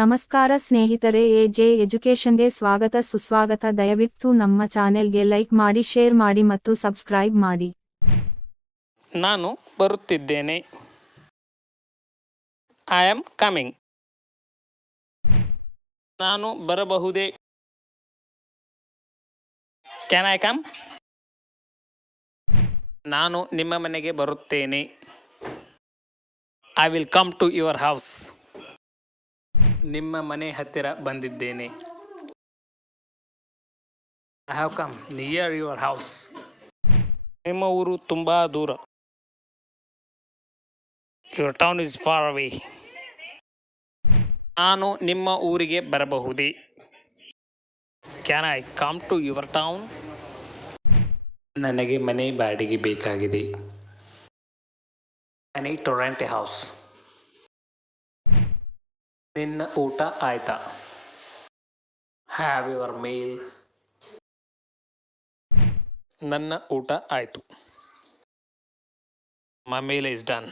ನಮಸ್ಕಾರ ಸ್ನೇಹಿತರೆ A J ಎಜುಕೇಶನ್ಗೆ ಸ್ವಾಗತ, ಸುಸ್ವಾಗತ. ದಯವಿಟ್ಟು ನಮ್ಮ ಚಾನೆಲ್ಗೆ ಲೈಕ್ ಮಾಡಿ, ಶೇರ್ ಮಾಡಿ ಮತ್ತು ಸಬ್ಸ್ಕ್ರೈಬ್ ಮಾಡಿ. ನಾನು ಬರುತ್ತಿದ್ದೇನೆ. ಐ ಆಮ್ ಕಮಿಂಗ್ ನಾನು ಬರಬಹುದೇ? ಕ್ಯಾನ್ ಐ ಕಮ್ ನಾನು ನಿಮ್ಮ ಮನೆಗೆ ಬರುತ್ತೇನೆ. I will come to your house ನಿಮ್ಮ ಮನೆ ಹತ್ತಿರ ಬಂದಿದ್ದೇನೆ. I have come near your house ನಿಮ್ಮ ಊರು ತುಂಬ ದೂರ. Your town is far away ನಾನು ನಿಮ್ಮ ಊರಿಗೆ ಬರಬಹುದೇ? Can I come to your town ನನಗೆ ಮನೆ ಬಾಡಿಗೆ ಬೇಕಾಗಿದೆ. I need to rent a house ನಿನ್ನ ಊಟ ಆಯ್ತಾ? ಹ್ಯಾವ್ ಯುವರ್ ಮೇಲ್ ನನ್ನ ಊಟ ಆಯಿತು. My meal is done.